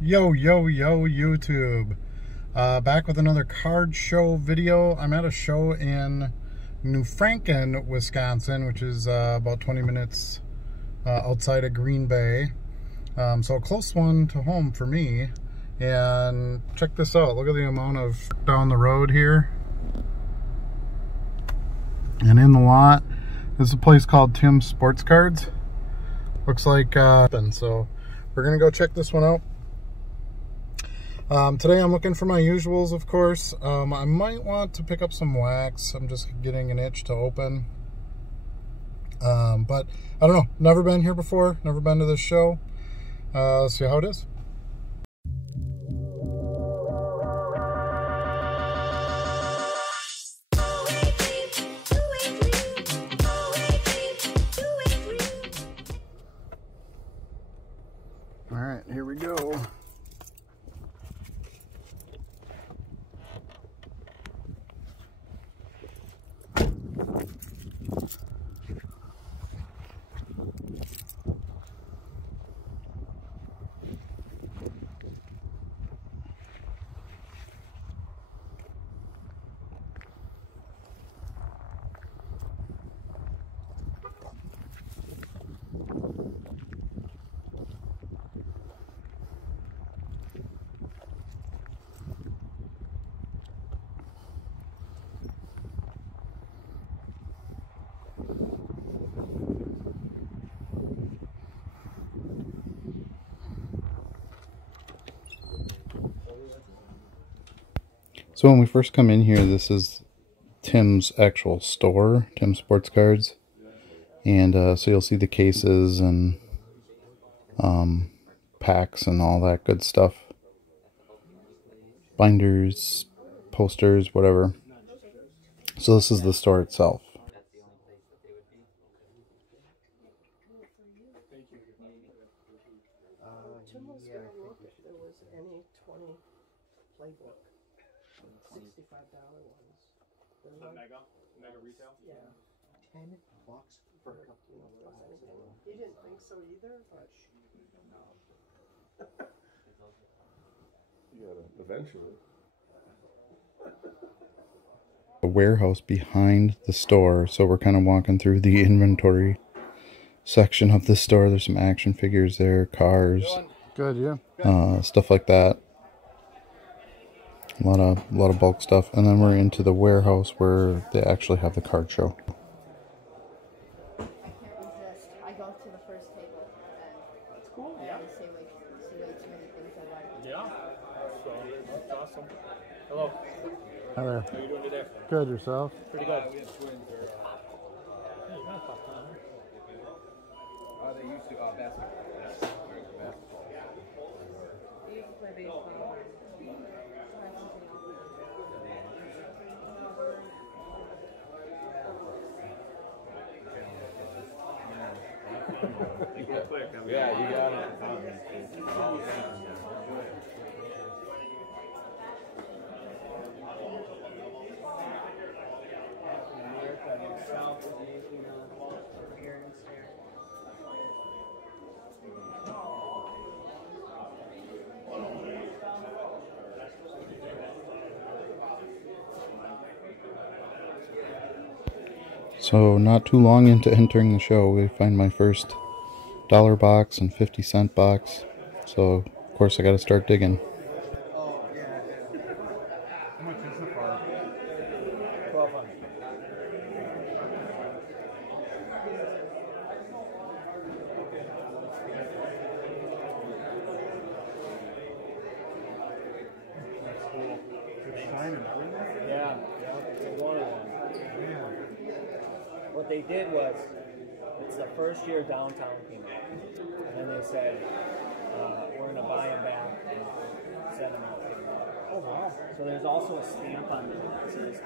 Yo, YouTube. Back with another card show video. I'm at a show in New Franken, Wisconsin, which is about 20 minutes outside of Green Bay. So a close one to home for me. And check this out. Look at the amount of down the road here. And in the lot, this is a place called Tim's Sports Cards. Looks like, so we're gonna go check this one out. Today I'm looking for my usuals, of course. I might want to pick up some wax. I'm just getting an itch to open. But I don't know, never been here before, never been to this show. Let's see how it is. All right, here we go. So when we first come in here, this is Tim's actual store, Tim's Sports Cards. And so you'll see the cases and packs and all that good stuff. Binders, posters, whatever. So this is the store itself. $65 ones. Mega retail? Yeah. $10 for a couple of You didn't think so either? But... You gotta eventually. A warehouse behind the store, so we're kind of walking through the inventory section of the store. There's some action figures there, cars, good, yeah, stuff like that. A lot of bulk stuff, and then we're into the warehouse where they actually have the card show. I go to the first table and it's cool. Yeah. See way too many things I like. Yeah. So that's awesome. Hello. Hi there. How are you doing today? Good, yourself? Pretty good. They used to basketball. They used to play baseball. Yeah, you got it. So not too long into entering the show, we find my first dollar box and 50-cent box. So of course I got to start digging. Oh, yeah. How much is it for? $1,200. That's cool. It's shining. Yeah. They wanted one. What they did was, it's the first year downtown came out, and then they said, we're going to buy them back and send them out. Oh, wow. So there's also a stamp on them that says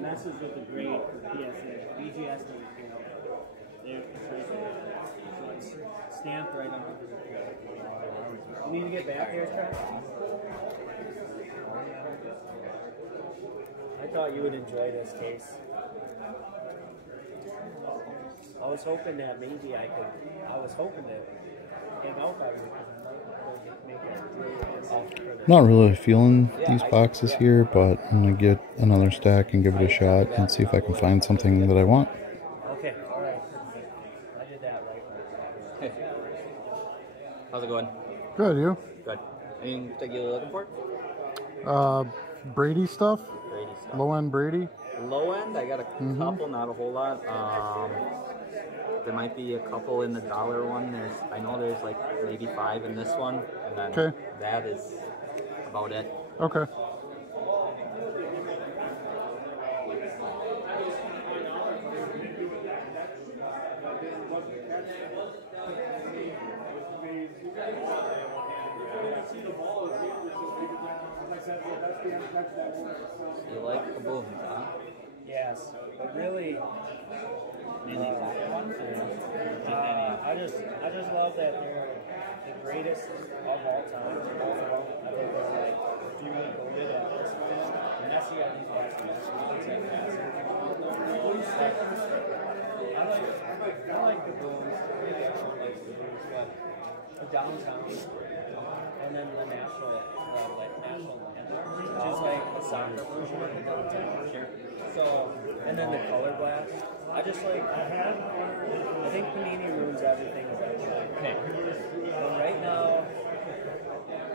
messes with the grade for PSA. BGS doesn't care. It's right there. So it's stamped right under the grade. You need to get back here, Trent? I thought you would enjoy this case. I was hoping that maybe I was hoping to hang out by you because I might Not really feeling these boxes here, but I'm gonna get another stack and give it a shot and see if I can find something that I want. Okay, alright. I did that right. Hey. How's it going? Good, you? Good. Anything particular you're looking for? Brady stuff? Brady stuff. Low end Brady? Low end, I got a couple, not a whole lot. There might be a couple in the dollar one. I know there's like maybe 5 in this one, and then Okay. that is about it. Okay. You like kaboom, huh? Yes, but really, I just love that they're the greatest of all time. Both of them. I think they're like really goated at this point. Messi, I think I like the Bulls. Maybe everyone likes the Bulls, but the downtown and then the national anthem, which is like a soccer version of the downtown. Sure. So, and then the color blast. I just like. I think Panini ruins everything eventually. Okay. But right now,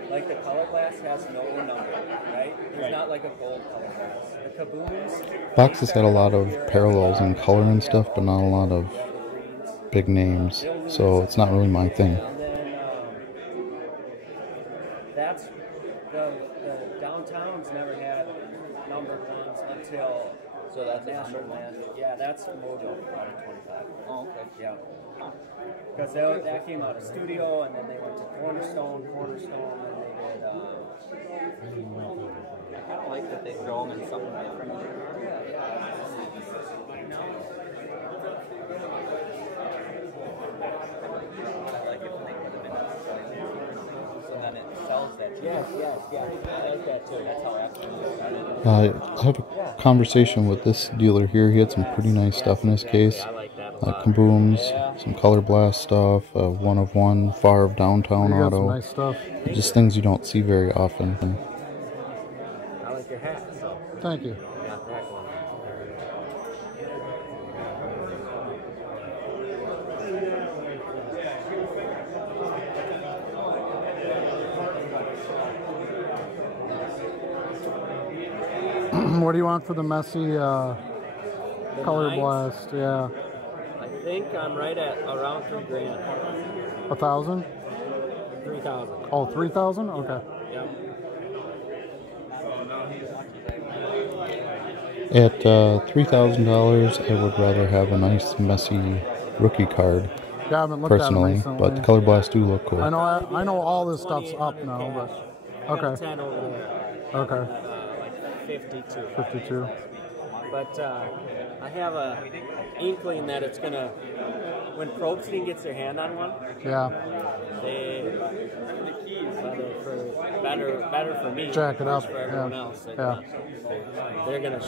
like the color blast has no number, right? There's not like a gold color blast. The kabooms. Boxes had a lot of parallels in color and stuff, but not a lot of big names, so it's not really my thing. And then that's the downtowns never had numbered ones until. So that's a National number one? Land. Yeah, that's Mojo out of 25. Oh, okay. Yeah. Because that came out of Studio, and then they went to Cornerstone, and then they did. I kind of like that they throw them in something different. I like it when they put them in. So then it sells that. Yes. I like that too. That's how actually started. I have a conversation with this dealer here. He had some pretty nice stuff in his case. I like that a Like lot. kabooms, some color blast stuff, one of one, Favre downtown auto. Nice stuff. Just things you don't see very often. I like your hat. So Thank you. got that one. What do you want for the messy color Knights? blast? Yeah, I think I'm right at around $3,000. 1,000. 3,000. Oh, 3,000. Okay. Yep. At $3,000, I would rather have a nice messy rookie card Yeah, I haven't looked at them personally, recently. but the color blast do look cool. I know all this stuff's up now, but I got okay, 10 over there. okay, Like 52. 52. But I have a inkling that it's gonna. When Probstein gets their hand on one, Yeah, they better for me. Jack it up, For everyone yeah, else, yeah. They're gonna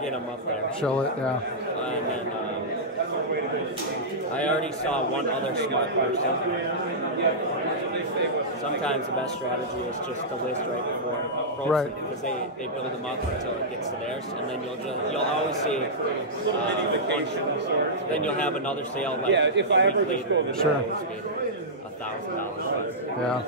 get them up there. chill it. Yeah, And then I already saw one other smart person. Sometimes the best strategy is just to list right before Probstein, Right. because they build them up until it gets to theirs, and then you'll always see. Then you'll have another sale like a week later. Sure. Always be $1,000. yeah.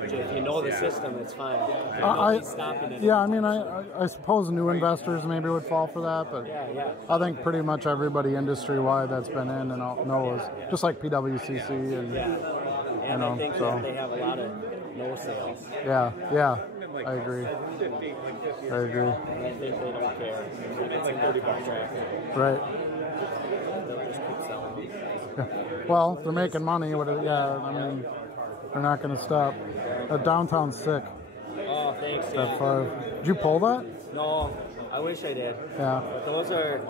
Which if you know the system, it's fine. I Nobody's stopping it. yeah, I mean, I suppose new investors maybe would fall for that, but Yeah. I think pretty much everybody industry-wide that's been in and all knows, just like PWCC and Yeah. And know, I think so- that they have a lot of no sales. yeah, I agree. I agree. And I think they don't care. It's in their contract. Right. They'll just keep selling them. Yeah. Well, they're making money. Yeah, I mean, they're not going to stop. Downtown's sick. Oh, thanks. That Yeah. 5. Did you pull that? No, I wish I did. Yeah. But those are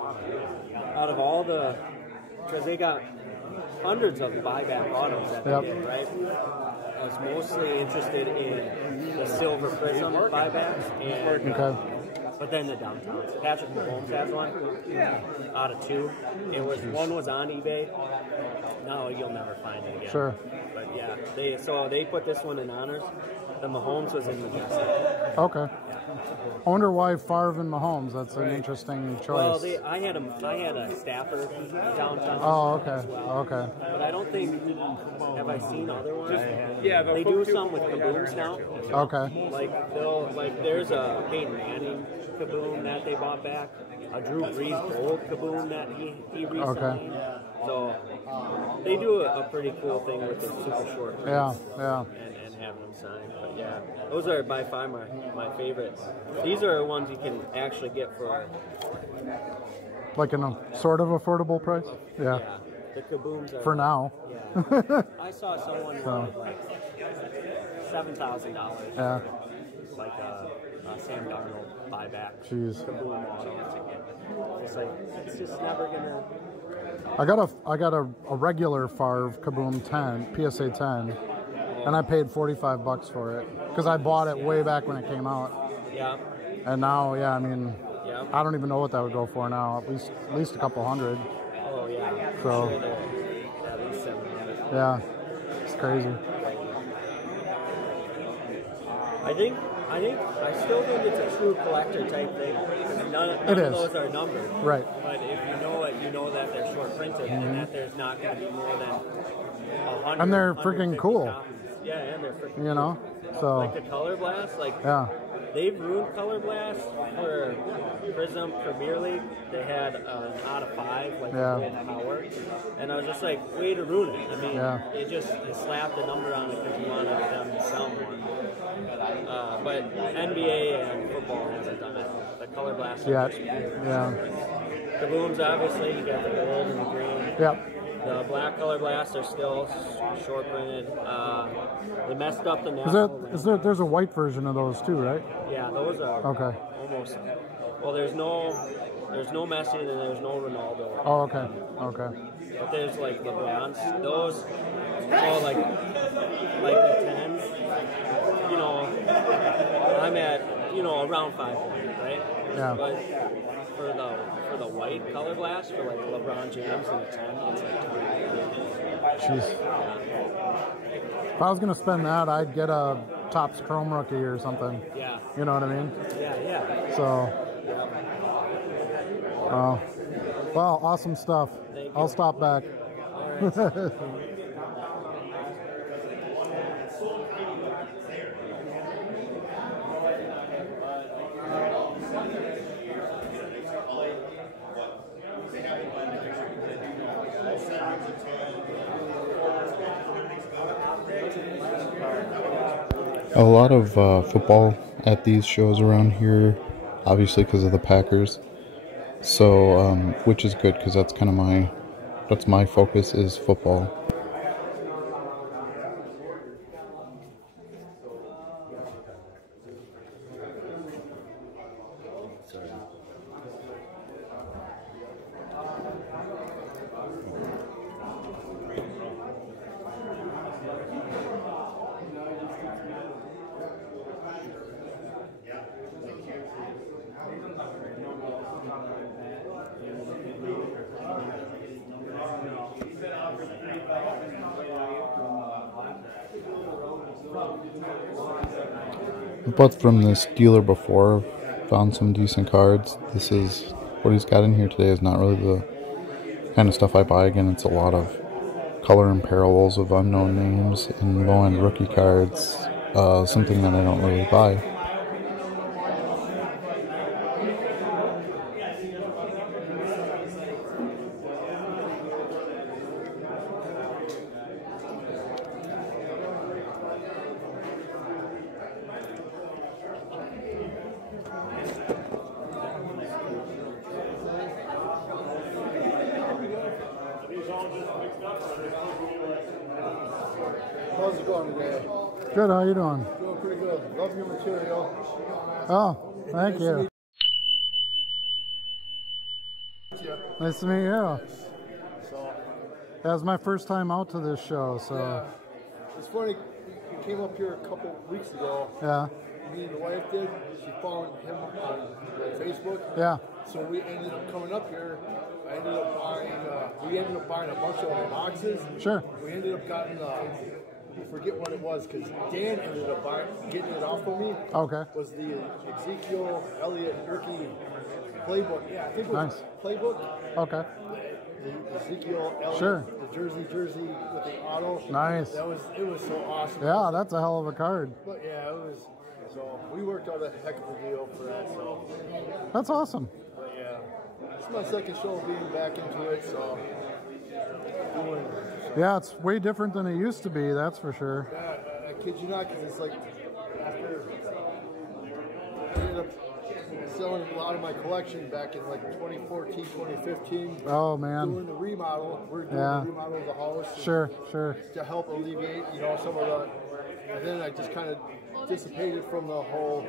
out of all the, because they got hundreds of buyback autos that Yep. they did, right? I was mostly interested in the Silver Prism buybacks, and Okay. but then the downtowns. Patrick Mahomes has one out of 2. One was on eBay. No, you'll never find it again. Sure. But yeah, they put this one in honors, The Mahomes was in Majestic. Okay. I wonder why Favre and Mahomes. That's an interesting choice. Well, I had a staffer downtown. Oh, okay. As well. Okay. But I don't think. Have I seen other ones? Yeah, they do some with kabooms now. Okay. Like there's a Peyton Manning kaboom that they bought back, a Drew Brees gold kaboom that he re-signed. Okay. So they do a pretty cool thing with the super short. Yeah. And have them signed. But yeah, those are by far my favorites. These are ones you can actually get for Like in a sort of affordable price. Yeah. The kabooms are For now. Yeah. I saw someone wanted like $7,000. Yeah. Like a Sam Darnold buyback. Jeez. Kaboom auto ticket. It's like it's just never gonna. I got a regular Favre Kaboom 10 PSA 10, and I paid $45 for it because I bought it way back when it came out. Yeah. And now, yeah, I mean, Yeah. I don't even know what that would go for now. At least a couple hundred. Oh yeah. So. Sure they're at least 700. Yeah. It's crazy. I still think it's a true collector type thing. None It of is. those are numbered. Right. But if you know it, you know that they're short printed and that there's not going to be more than 100. And they're freaking 150 cool. copies. Yeah, and they're freaking You know? So. like the Color Blast, like Yeah. they've ruined Color Blast for Prism Premier League. They had an out of 5, like Yeah. full power, and I was just like, way to ruin it. I mean, Yeah. you slapped a number on it because you wanted them to sell one. But NBA and football hasn't done it. The Color Blast. Yeah. are just weird. Yeah. The booms, obviously, you got the gold and the green. Yep. The black Color Blasts are still short printed. They messed up the There's a white version of those too, right? Yeah, those are Okay. almost. Well, there's no Messi and there's no Ronaldo. Oh, okay. Okay. But there's like LeBron's. Those, like the 10s. You know, I'm at around 500, right? Yeah. But for the white Color Blast for like LeBron James and the 10, it's like 20. Jeez. If I was gonna spend that, I'd get a Topps Chrome Rookie or something. Yeah. You know what I mean? Yeah. So. Well, awesome stuff. I'll stop back. A lot of football at these shows around here, obviously because of the Packers. So, which is good because that's kind of my focus is football. But from this dealer before, found some decent cards. This is what he's got in here today is not really the kind of stuff I buy. Again, it's a lot of color and parallels of unknown names and low-end rookie cards, something that I don't really buy. How's it going today? Good, how you doing? Doing pretty good. Love your material. Oh, thank you. Nice to meet you. That was my first time out to this show, so. Yeah. It's funny, you came up here a couple weeks ago. Yeah. Me and the wife did. She followed him on Facebook. Yeah. So we ended up coming up here. I ended up buying, we ended up buying a bunch of boxes. Sure. We ended up getting you forget what it was because Dan ended up getting it off of me. Okay. Was the Ezekiel Elliott Rookie playbook? Yeah, I think it was Nice. playbook. Okay. The Ezekiel Elliott, Sure. the jersey with the auto. Nice. It was so awesome. Yeah, that's a hell of a card. But yeah, it was. So we worked out a heck of a deal for that. So. That's awesome. But yeah, it's my second show being back into it. So. Doing. Yeah, it's way different than it used to be. That's for sure. Yeah, I kid you not, because it's like after I ended up selling a lot of my collection back in like 2014, 2015. Oh man. Doing the remodel. We're doing Yeah. the remodel of the house. Sure. To help alleviate, some of the. And then I just kind of dissipated from the whole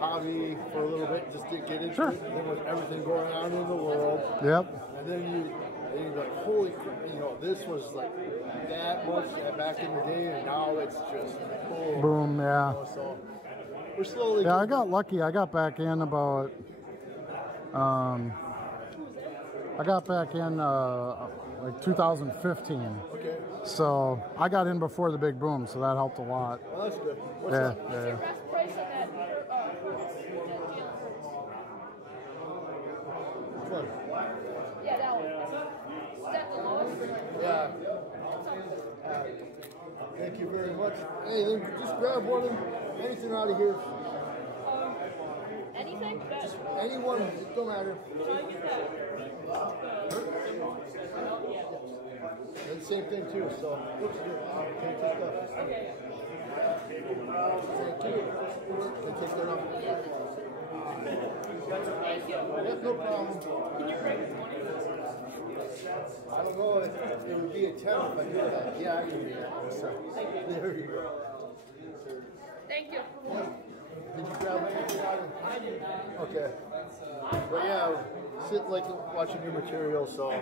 hobby for a little bit, just to get into Sure. it. And then with everything going on in the world. Yep. And then you're like, holy crap, this was like that much back in the day, and now it's just boom. Boom. Yeah. So we're slowly. Yeah, I got lucky. I got back in about. I got back in like 2015. Okay. So I got in before the big boom, so that helped a lot. Well, that's good. What's Yeah. up? Yeah. Best price on that. Which one? Yeah, that one. Is that the lowest? Yeah. Thank you very much. Hey, then just grab one and anything out of here. Anything? Anyone, it don't matter. And same thing too. So, oops, here. Can you take that? Thank you. Can you take that up? Yep, no problem. I don't know if it would be a 10 if I do that. Yeah, I can do that. So, there you go. Thank you. Did you grab anything out of it? Okay. But yeah, sit like watching your material, so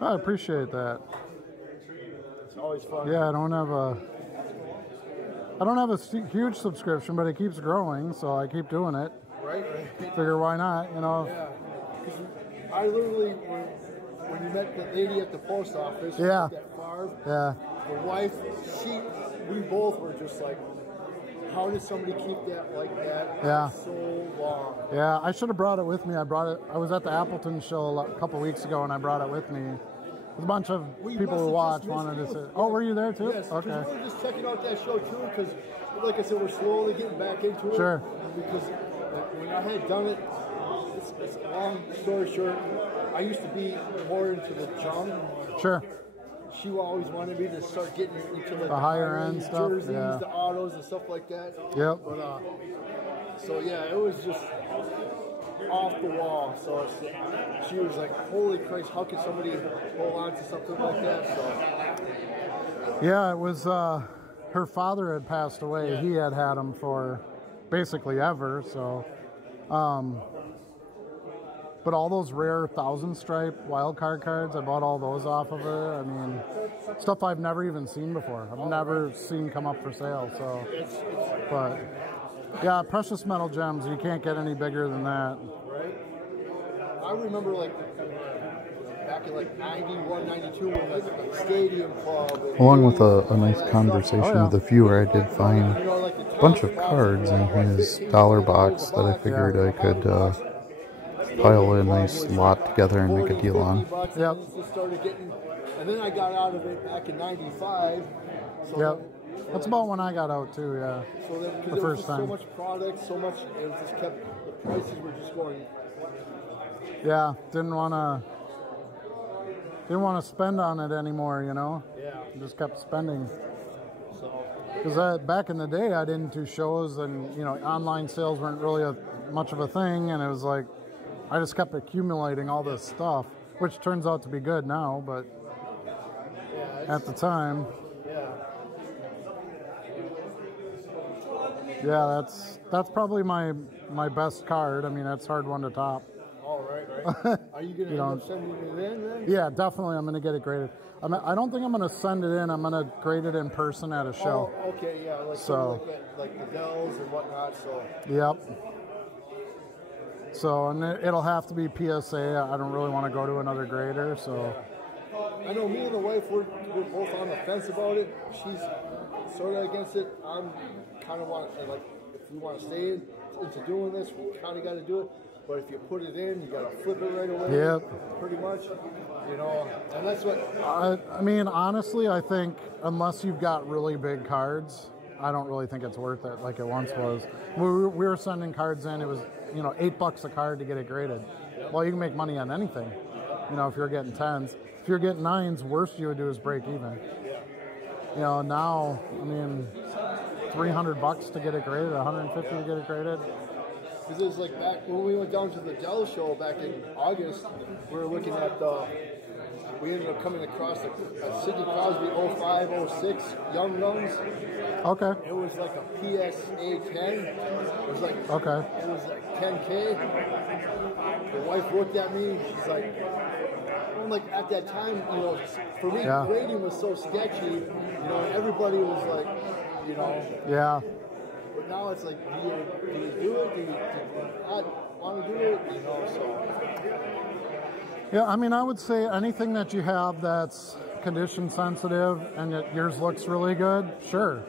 I appreciate that. it's always fun. Yeah, I don't have a huge subscription, but it keeps growing, so I keep doing it. Right? Figure why not, Yeah. 'Cause I literally, when you met the lady at the post office, Yeah. that Favre, Yeah. the wife, we both were just like, how did somebody keep that like that Yeah. so long? Yeah, I should have brought it with me. I was at the Appleton show a couple weeks ago, and I brought it with me. A bunch of We people must who have watch just missed wanted to you. say, "Oh, were you there too?" Yes, 'cause Okay. we were just checking out that show too, because like I said, we're slowly getting back into it. Sure. Because when I had done it, it's a long story short, I used to be more into the junk. Sure. She always wanted me to start getting into like The higher end stuff, jerseys, yeah. the autos, and stuff like that. Yep. But so yeah, it was just off the wall. So she was like, "Holy Christ, how can somebody hold on to something like that?" So Yeah, it was. Her father had passed away. Yeah. He had them for basically ever. So, but all those rare 1,000 stripe wild card cards, I bought all those off of her. I mean, stuff I've never even seen before. I've never seen come up for sale. So, but yeah, precious metal gems. You can't get any bigger than that. right? I remember like back in like 91, 92 when like Stadium Club. And Along with a nice conversation Oh, yeah. with a viewer, I did find you know, like the a bunch of top cards in box, his $15 dollar box that I box, figured I could pile a nice lot together and make a deal on. $40, $50, Yep. and just started getting, and then I got out of it back in 95. So Yep. That's about when I got out too. Yeah. So that, because The there was first just time. so much product, so much, it just kept, the prices were just going. Yeah. Didn't want to spend on it anymore. You know. Yeah. Just kept spending. So Because back in the day, I didn't do shows, and online sales weren't really much of a thing, and it was like I just kept accumulating all this stuff, which turns out to be good now, but yeah, at the time, yeah. yeah, that's probably my best card. I mean, that's a hard one to top. All right. Are you gonna You know, end up sending it in then? Yeah, definitely, I'm gonna get it graded. I don't think I'm gonna send it in. I'm gonna grade it in person at a show. Oh, okay, yeah, like So- like the Dells and whatnot. So Yep. So, and it'll have to be PSA. I don't really want to go to another grader, so I know me and the wife, we're both on the fence about it. She's sort of against it. I'm kind of like, if we want to stay into doing this, we kind of got to do it. But if you put it in, you got to flip it right away. Yep. Pretty much, you know, and that's what. I mean, honestly, I think unless you've got really big cards, I don't really think it's worth it like it once was. We were sending cards in. It was, you know, $8 a card to get it graded. Well, you can make money on anything. You know, if you're getting 10s. If you're getting 9s, worst you would do is break even. You know, now, I mean, $300 to get it graded, $150 to get it graded. Because it was like back when we went down to the Dell show back in August, we were looking at we ended up coming across a Sidney Crosby 05, 06 Young Guns. Okay. It was like a PSA 10. It was like, okay. It was like 10K. The wife looked at me, she's like, I'm like, at that time, you know, for me, grading was so sketchy, you know, and everybody was like, you know. Yeah. But now it's like, do you do it? Do you not want to do it? You know, so. Yeah, I mean, I would say anything that you have that's condition sensitive and that yours looks really good, sure.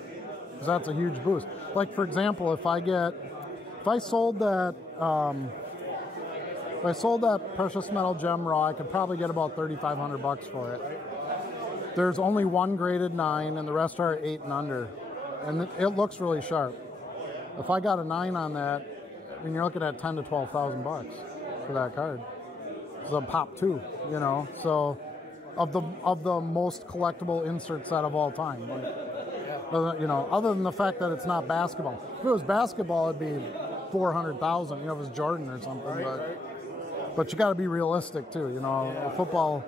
Because that's a huge boost. Like, for example, if I sold that, precious metal gem raw, I could probably get about $3,500 for it. There's only one graded 9 and the rest are 8 and under. And it looks really sharp. If I got a 9 on that, I mean, you're looking at $10,000 to $12,000 for that card. It's a pop 2, you know. So, of the most collectible insert set of all time, like, you know, other than the fact that it's not basketball. If it was basketball, it'd be $400,000. You know, if it was Jordan or something. But you got to be realistic too. You know, football,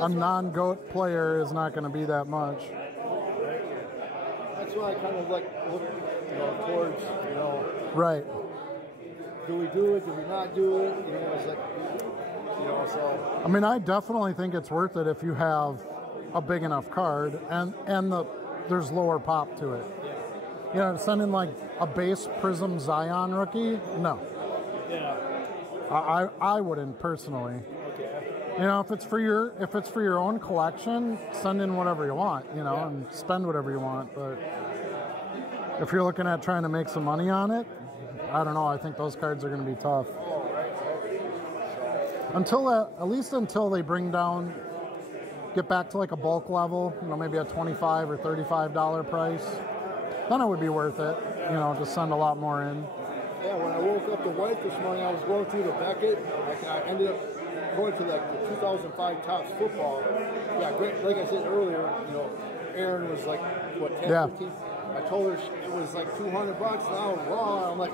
a non-GOAT player is not going to be that much. That's why I kind of like look, you know, towards, you know. Right. Do we do it? Do we not do it? You know, it's like, you know, so. I mean, I definitely think it's worth it if you have a big enough card and there's lower pop to it. You know, sending like a base Prism Zion rookie, no. Yeah. I wouldn't personally. Okay. You know, if it's for your own collection, send in whatever you want, you know, and spend whatever you want. But if you're looking at trying to make some money on it, I don't know. I think those cards are going to be tough. At least until they get back to like a bulk level, you know, maybe a $25 or $35 price, then it would be worth it, you know, to send a lot more in. Yeah, when I woke up the wife this morning, I was going through the Beckett. I ended up going to like the 2005 Topps football. Yeah, great. Like I said earlier, you know, Aaron was like, what, 10, 15? I told her it was like $200 now. Wow, I'm like,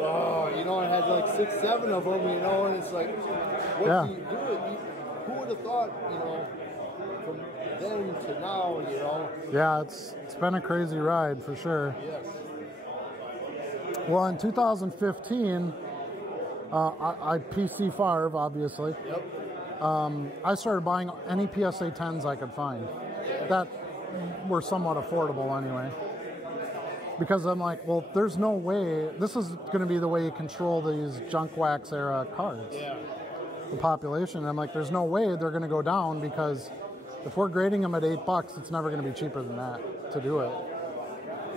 oh, you know, I had like 6, 7 of them, you know, and it's like, what do you do? Who would have thought, you know, from then to now, you know? Yeah, it's been a crazy ride for sure. Yes. Well, in 2015, I PC Favre, obviously. Yep. I started buying any PSA 10s I could find that were somewhat affordable anyway. Because I'm like, well, there's no way, this is going to be the way you control these junk wax era cards. Yeah. The population. And I'm like, there's no way they're going to go down because if we're grading them at $8, it's never going to be cheaper than that to do it.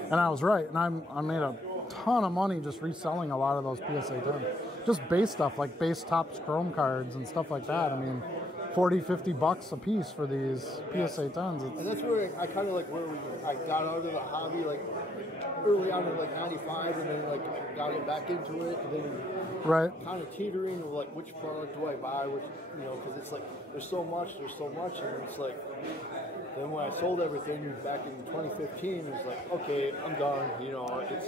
And I was right. And I made a ton of money just reselling a lot of those PSA 10s. Just base stuff like base Topps Chrome cards and stuff like that. I mean, $40-50 a piece for these PSA 10s. And that's where I kind of like I got out of the hobby like early on in like 95 and then like got it back into it and then kind of teetering of like which product do I buy, which, you know, because it's like there's so much and it's like then when I sold everything back in 2015 it's like, okay, I'm done, you know, it's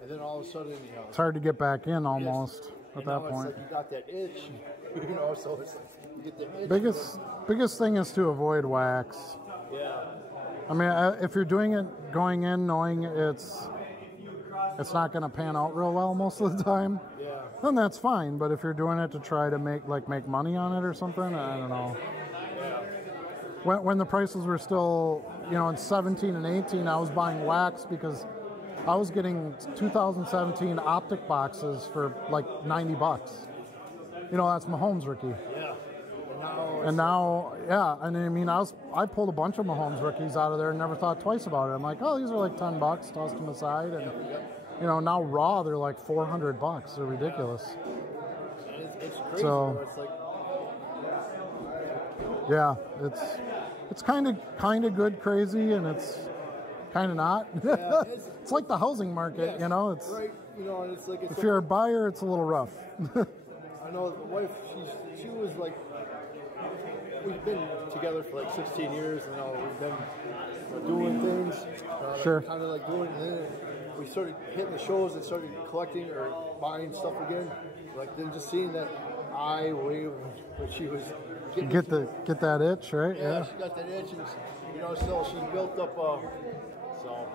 and then all of a sudden, you know, it's hard to get back in almost at that point. It's like you got that itch, you know, so it's like you get the itch. Biggest thing is to avoid wax. Yeah. I mean, if you're doing it going in knowing it's not going to pan out real well most of the time, then that's fine. But if you're doing it to try to make money on it or something, I don't know. When the prices were still, you know, in 17 and 18, I was buying wax because I was getting 2017 optic boxes for like $90. You know, that's Mahomes rookie. Yeah. And now And now, yeah, and I mean, I pulled a bunch of Mahomes rookies out of there and never thought twice about it. I'm like, oh, these are like $10, tossed them aside, and you know, now raw they're like $400. They're ridiculous. It's crazy. So, It's like, yeah, it's kind of good, crazy, and it's kind of not. yeah, It's like the housing market, you know. It's right. You know, and it's like if you're a buyer, it's a little rough. I know the wife. She was like, we've been together for like 16 years, and we've been doing things. Sure. Kind of like doing. And then we started hitting the shows and started collecting or buying stuff again. Like then just seeing that when she was get that itch, right? Yeah, she got that itch, and you know, so she built up. So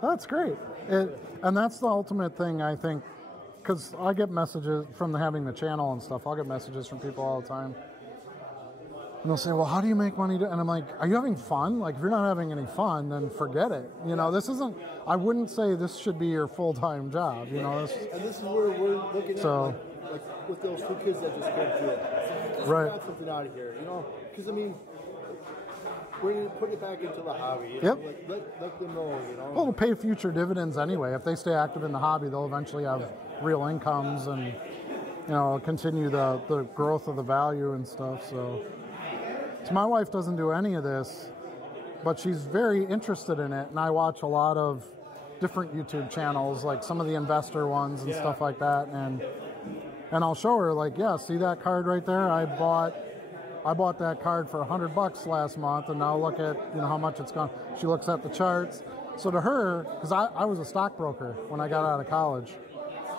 that's great. And that's the ultimate thing, I think, because I get messages from having the channel and stuff. I'll get messages from people all the time. And they'll say, well, how do you make money? And I'm like, are you having fun? Like, if you're not having any fun, then forget it. You know, this isn't, I wouldn't say this should be your full-time job, you know. And this is where we're looking at, like with those 2 kids that just came through. Let's right. Got something out of here, you know? Because, I mean, we're putting it back into the hobby. You yep. know? Like, let them know, you know. Well, it'll pay future dividends anyway. If they stay active in the hobby, they'll eventually have real incomes and, you know, continue the growth of the value and stuff. So my wife doesn't do any of this, but she's very interested in it. And I watch a lot of different YouTube channels, like some of the investor ones and stuff like that. And I'll show her, like, yeah, see that card right there? I bought that card for $100 last month, and now look at, you know, how much it's gone. She looks at the charts. So to her, because I was a stockbroker when I got out of college.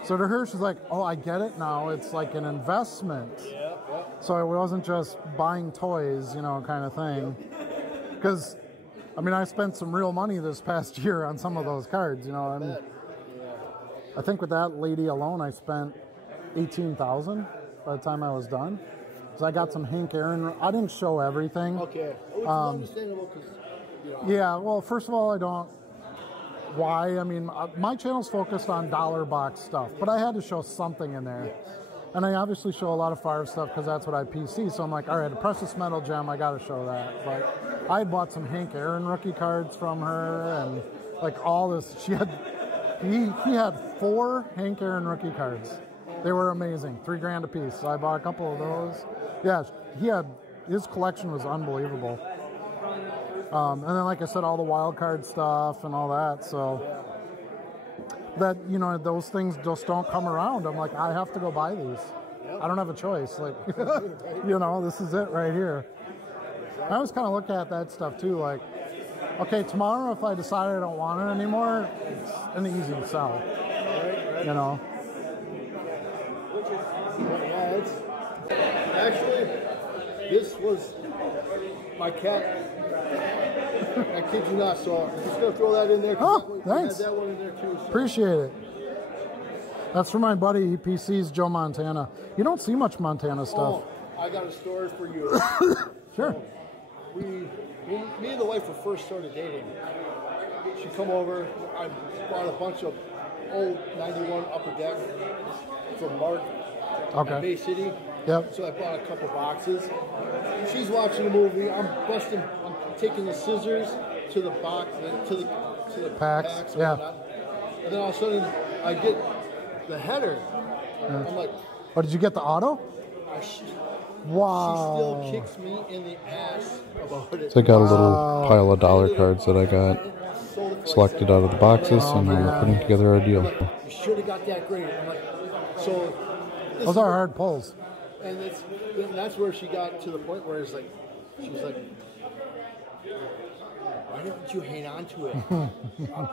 So to her, she's like, oh, I get it now. It's like an investment. So it wasn't just buying toys, you know, kind of thing. Because, I mean, I spent some real money this past year on some of those cards, you know. I think with that lady alone, I spent $18,000 by the time I was done. So I got some Hank Aaron. I didn't show everything. Okay. Which is understandable because, you know. Yeah, well, first of all, I don't. Why? I mean, my channel's focused on dollar box stuff, but I had to show something in there. And I obviously show a lot of Favre stuff because that's what I PC. So I'm like, all right, a precious metal gem, I got to show that. But I had bought some Hank Aaron rookie cards from her, and like all this. He had 4 Hank Aaron rookie cards. They were amazing, $3,000 a piece. So I bought a couple of those. Yeah, his collection was unbelievable. And then, like I said, all the wild card stuff and all that. So that, you know, those things just don't come around. I'm like, I have to go buy these. I don't have a choice. Like, you know, this is it right here. I always kind of look at that stuff too. Like, okay, tomorrow if I decide I don't want it anymore, it's an easy to sell. You know. Yeah, it's actually, this was my cat. I kid you not, so I'm just going to throw that in there. Oh, thanks. That one in there too. So. Appreciate it. That's for my buddy. He PC's Joe Montana. You don't see much Montana stuff. Oh, I got a story for you. Sure. So when me and the wife were first started dating, she come over. I bought a bunch of old 91 Upper Deck from Mark at Bay City. Yep. So I bought a couple boxes. She's watching a movie. I'm taking the scissors to the box, to the packs. Yeah. And then all of a sudden, I get the header. Yeah. I'm like, oh, did you get the auto? Wow. She still kicks me in the ass about it. So I got a little pile of dollar cards that I got selected out of the boxes, and we're putting together our deal. You should have got that grade. I'm like, so those are hard pulls. And that's where she got to the point where it's like, she was like, why didn't you hang on to it?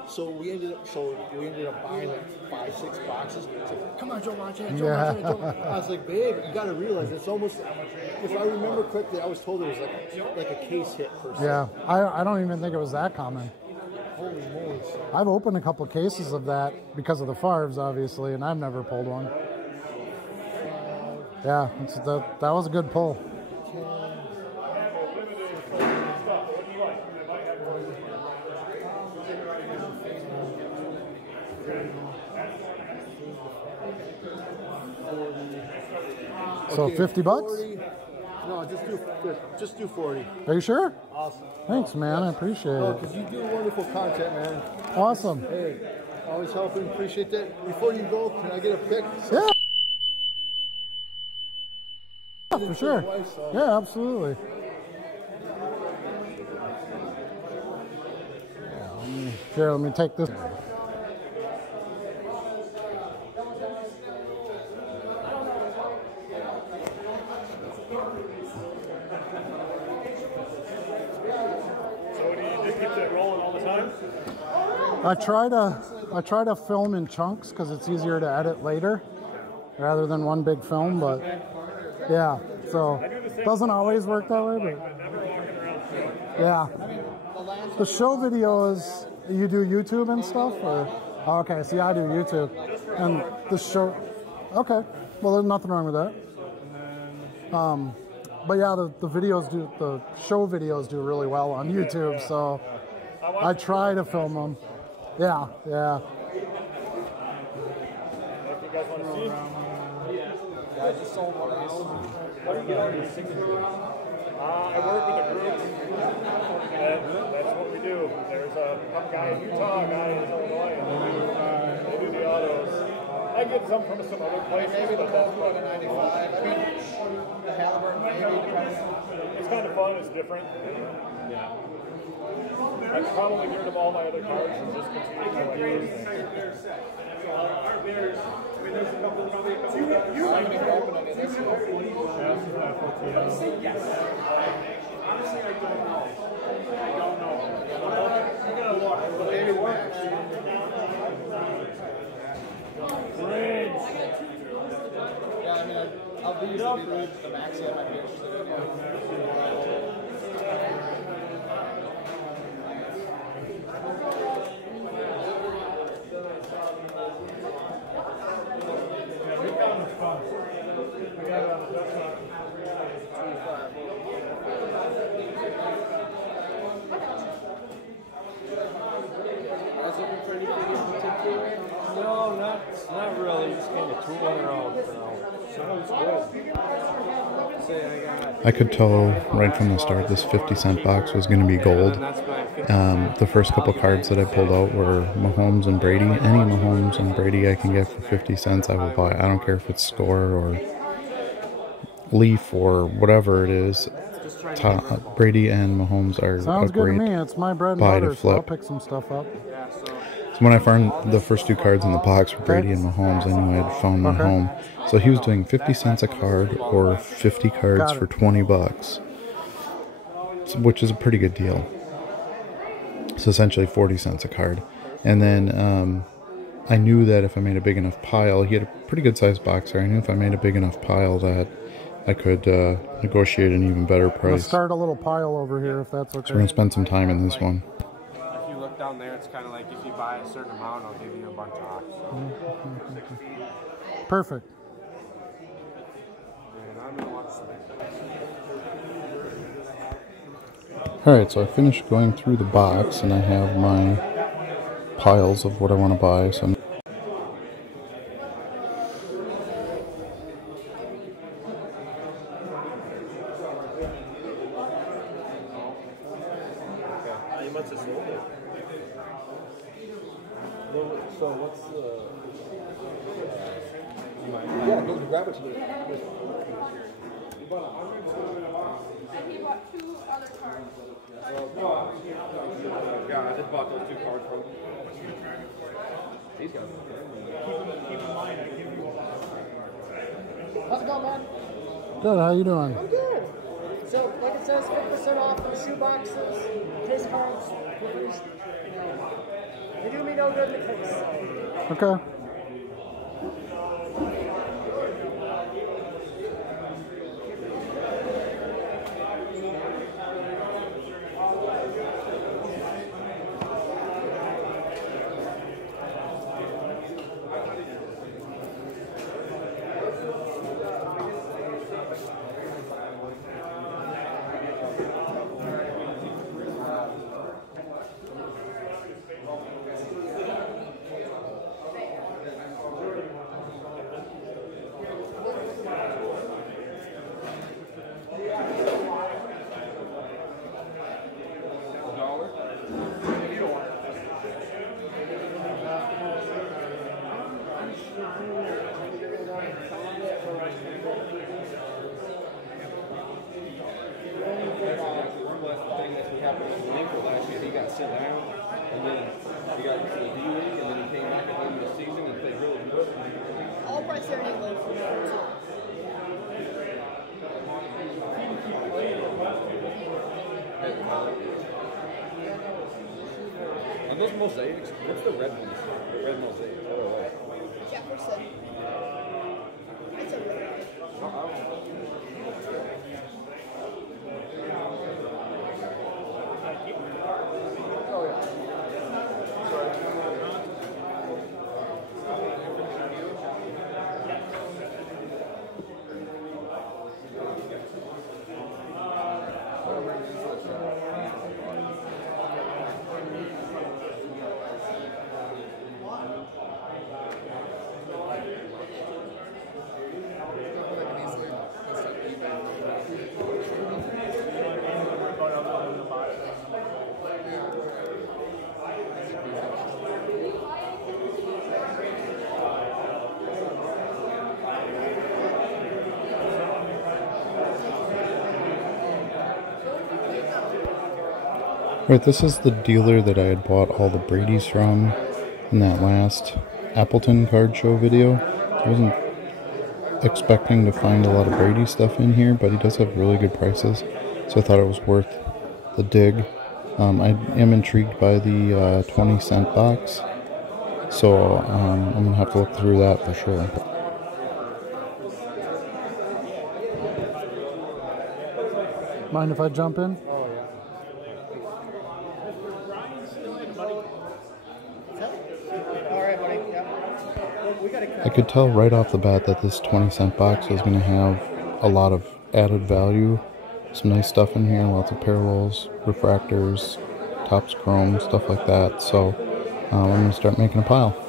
So we ended up buying like 5-6 boxes. It's like, come on, Joe Montana, Joe Montana. I was like, babe, you got to realize it's almost, if I remember correctly, I was told it was like a case hit per se. Yeah, I don't even think it was that common. Holy moly. I've opened a couple cases of that because of the Favres, obviously, and I've never pulled one. Yeah, that was a good pull. So Okay, $50? 40, No, just do 40. Are you sure? Awesome. Thanks, man. I appreciate Oh, it. because you do wonderful content, man. Awesome. Hey, always helping. Appreciate that. Before you go, can I get a pic? Yeah. For sure. Yeah, absolutely. Here, let me take this. I try to film in chunks because it's easier to edit later rather than one big film, but yeah, so doesn't always work that way, but yeah. The show videos, you do YouTube and stuff, or oh, okay, see, I do YouTube, and the show, okay, well, there's nothing wrong with that. But yeah, the show videos do really well on YouTube, so I try to film them. Yeah, yeah. You guys want to see? I just sold one of these. What do you get on your signature? I work with a group, and that's what we do. There's a guy in Utah, a guy in Illinois, and they do the autos. I get some from some other places, maybe but that's what a 95. I mean, the Halliburton, maybe depending. It's kind of fun. It's different. Yeah. I'd probably get rid of all my other cards and just continue to like those things. Our bears, I mean, there's a couple, probably a couple of you haven't even opened any of this stuff. Yes. Honestly, I don't know. I don't know. I'm going to look. Maybe it works. Yeah, I mean, I'll be used to the Maxi. I might be interested in No, not really. Just kind of tooling around for now. Sounds good. I could tell right from the start this 50-cent box was going to be gold. The first couple cards that I pulled out were Mahomes and Brady. Any Mahomes and Brady I can get for 50 cents I will buy. I don't care if it's Score or Leaf or whatever it is. Brady and Mahomes are Sounds a good to great me. It's my bread and buy butter, to so I'll flip. pick some stuff up. So when I found the first two cards in the box were Brady and Mahomes, I knew I had found my home. So he was doing 50 cents a card or 50 cards for 20 bucks, which is a pretty good deal. So essentially 40 cents a card. And then I knew that if I made a big enough pile, he had a pretty good sized box there. I knew if I made a big enough pile that I could negotiate an even better price. Let's start a little pile over here if that's okay. So we're going to spend some time in this one. If you look down there, it's kind of like if you buy a certain amount, I'll give you a bunch off. Perfect. And I'm going to watch Alright, so I finished going through the box and I have my piles of what I want to buy. So You must have sold it. So what's the... Yeah, go grab it to the... And he bought 2 other cards. Yeah, I just bought those 2 cards from these guys. Keep in mind, I give you How's it going, man? Good, how you doing? I'm good. So, like it says, 50% off the shoe boxes, case cards, flippers, you know, they do me no good in the case. Okay. got to the D League, and then he came back at the end of the season and played really good. All price there ain't low for that too. And those mosaics, what's the red ones? The red mosaics. What are they? Jefferson. It's a red. Oh, yeah. Sorry. Right, this is the dealer that I had bought all the Brady's from in that last Appleton card show video. I wasn't expecting to find a lot of Brady stuff in here, but he does have really good prices, so I thought it was worth the dig. I am intrigued by the 20-cent box, so I'm going to have to look through that for sure. Mind if I jump in? I could tell right off the bat that this 20-cent box was going to have a lot of added value. Some nice stuff in here, lots of parallels, refractors, Topps Chrome, stuff like that. So I'm going to start making a pile.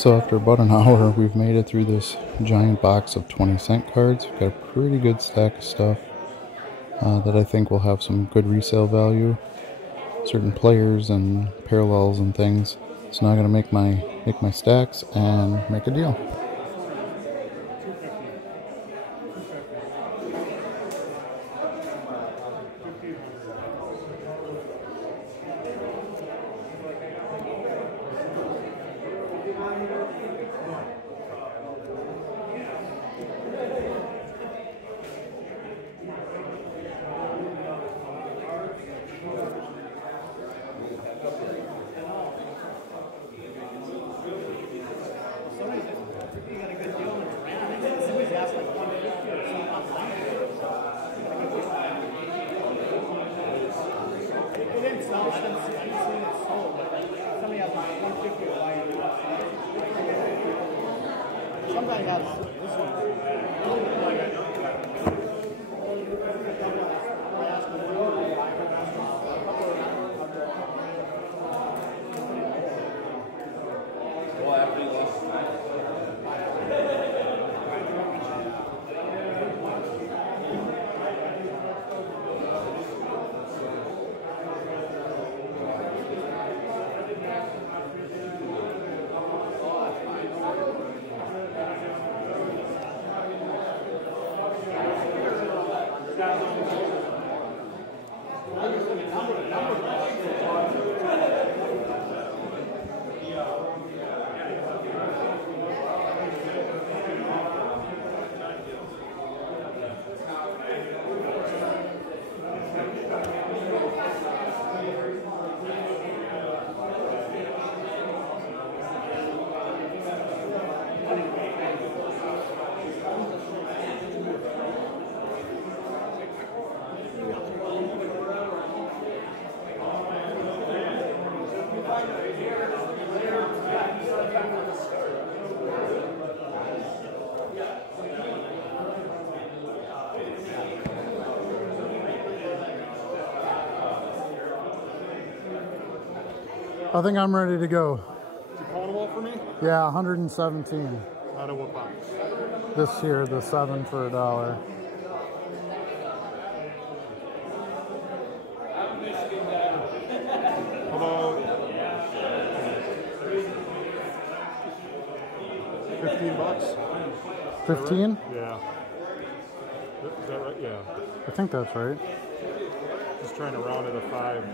So after about an hour, we've made it through this giant box of 20-cent cards. We've got a pretty good stack of stuff that I think will have some good resale value. Certain players and parallels and things. So now I'm gonna make my stacks and make a deal. Somebody has this one. I think I'm ready to go. You calling them all for me? Yeah, 117. Out of what box? This here, the 7 for $1. About 15 bucks. 15? Yeah. Is that right? Yeah. I think that's right. Just trying to round it to 5.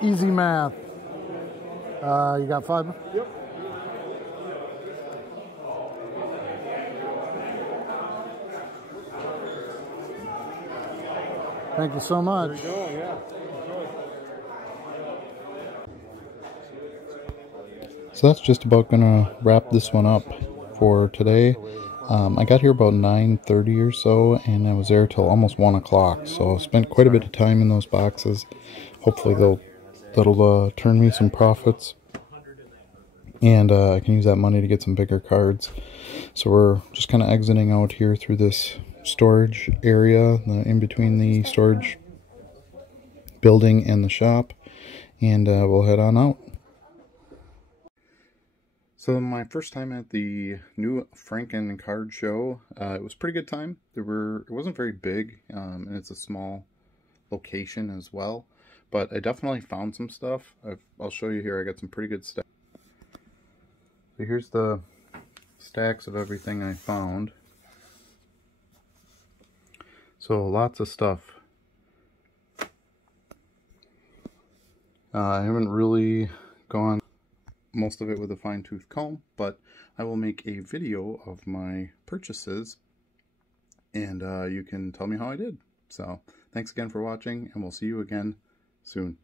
Easy math. You got 5? Yep. Thank you so much. There you go, yeah. So that's just about gonna wrap this one up for today. I got here about 9:30 or so, and I was there till almost 1 o'clock. So I spent quite a bit of time in those boxes. Hopefully that'll turn me some profits, and I can use that money to get some bigger cards. So we're just kind of exiting out here through this storage area in between the storage building and the shop, and we'll head on out. So my first time at the New Franken card show, it was a pretty good time. It wasn't very big, and it's a small location as well, but I definitely found some stuff. I'll show you here. I got some pretty good stuff. So here's the stacks of everything I found. So lots of stuff. I haven't really gone most of it with a fine-tooth comb, but I will make a video of my purchases, and you can tell me how I did. So thanks again for watching, and we'll see you again soon.